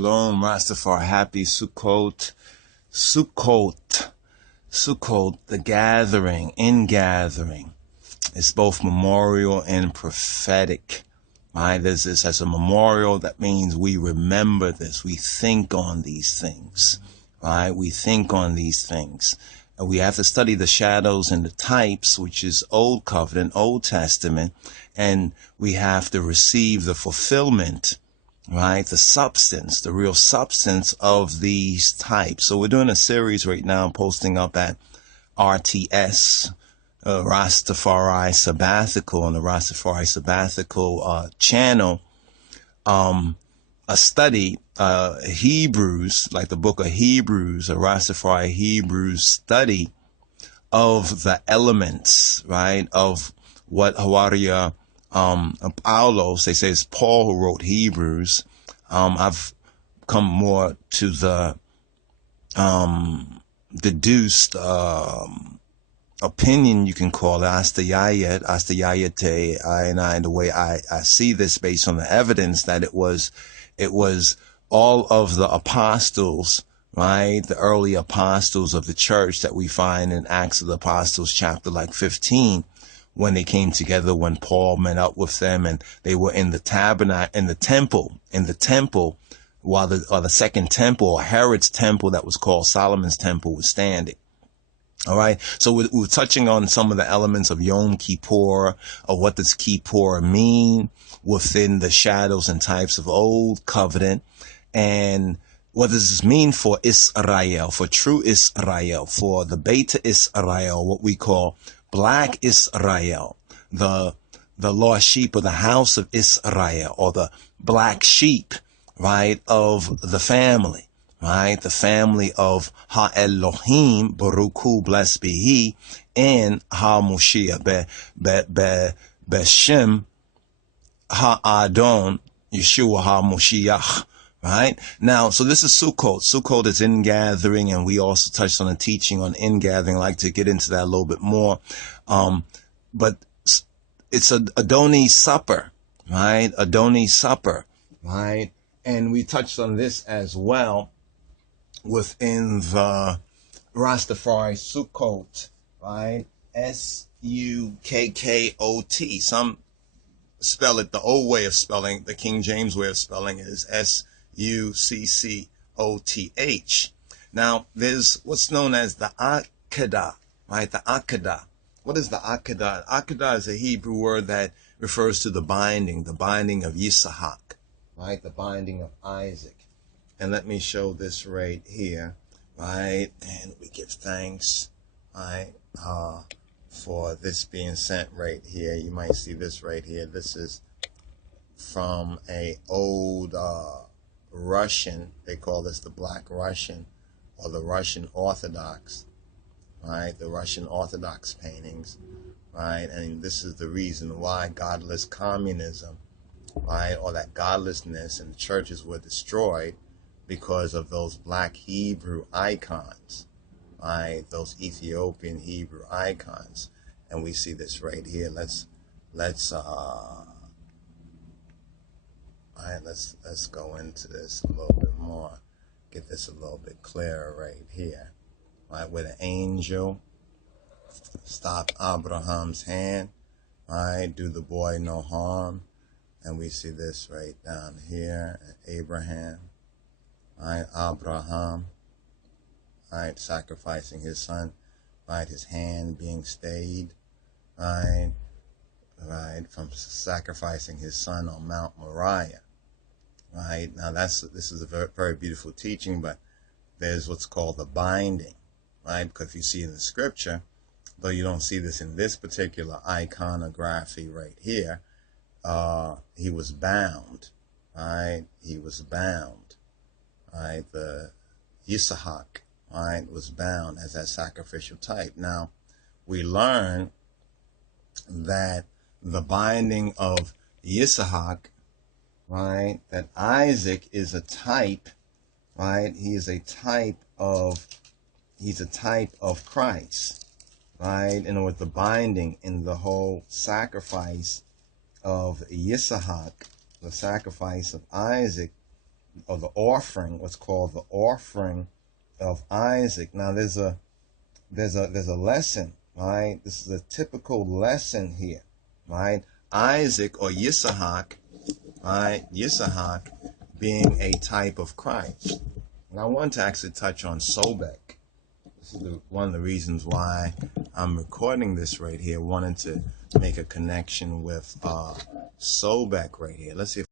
Shalom, RasTafari, happy Succoth, Succoth, the gathering, ingathering. It's both memorial and prophetic. Right? There's this as a memorial. That means we remember this. We think on these things. Right? We think on these things. And we have to study the shadows and the types, which is Old Covenant, Old Testament, and we have to receive the fulfillment, right? The substance, the real substance of these types. So we're doing a series right now, posting up at RTS, RasTafari Sabbatical, on the RasTafari Sabbatical channel, a study, Hebrews, like the book of Hebrews, a RasTafari Hebrews study of the elements, right? Of what Hawaria, Paulos, they say it's Paul who wrote Hebrews. I've come more to the, deduced, opinion, you can call it, Astayayate, and the way I see this based on the evidence that it was all of the apostles, right? The early apostles of the church that we find in Acts of the Apostles chapter 15, when they came together, when Paul met up with them and they were in the tabernacle, in the temple, while the second temple, or Herod's temple that was called Solomon's temple, was standing. All right. So we're touching on some of the elements of Yom Kippur, or what does Kippur mean within the shadows and types of Old Covenant, and what does this mean for Israel, for true Israel, for the Beta Israel, what we call Black Israel, the lost sheep of the house of Israel, or the black sheep, right, of the family. Right, the family of Ha-Elohim, Baruch Hu, blessed be He, and Ha-Moshiach, Beshem, Ha-Adon, Yeshua Ha-Moshiach. Right? Now, so this is Succoth. Succoth is ingathering, and we also touched on the teaching on ingathering. I'd like to get into that a little bit more. But it's a Adoni supper, right? Adoni supper, right? And we touched on this as well within the RasTafari Succoth, right? S-U-K-K-O-T. Some spell it the old way of spelling. The King James way of spelling is S-U-C-C-O-T-H. Now, there's what's known as the Akedah, right? The Akedah. What is the Akedah? Akedah is a Hebrew word that refers to the binding of Yisahak, right? The binding of Isaac. And let me show this right here, right? And we give thanks, right, for this being sent right here. You might see this right here. This is from a old Russian. They call this the Black Russian, or the Russian Orthodox, right? The Russian Orthodox paintings, right? And this is the reason why godless communism, right, or that godlessness and the churches were destroyed, because of those black Hebrew icons, right? Those Ethiopian Hebrew icons. And we see this right here. Let's go into this a little bit more. Get this a little bit clearer right here. Right, where the angel stopped Abraham's hand, right? Do the boy no harm. And we see this right down here, Abraham. Right, Abraham, right, sacrificing his son, right, his hand being stayed, right, from sacrificing his son on Mount Moriah, right. Now this is a very, very beautiful teaching, but there's what's called the binding, right, because if you see in the scripture, though you don't see this in this particular iconography right here, he was bound, right, he was bound. Right, the Yisahak, right, was bound as that sacrificial type. Now, we learn that the binding of Yisahak, right, that Isaac is a type, right, he's a type of Christ, right, and with the binding in the whole sacrifice of Yisahak, the sacrifice of Isaac, or the offering, what's called the offering of Isaac. Now there's a lesson, right? This is a typical lesson here, right? Isaac, or Yisahak, right? Yisahak being a type of Christ. And I want to actually touch on Sobek. This is one of the reasons why I'm recording this right here, wanting to make a connection with Sobek right here. Let's see if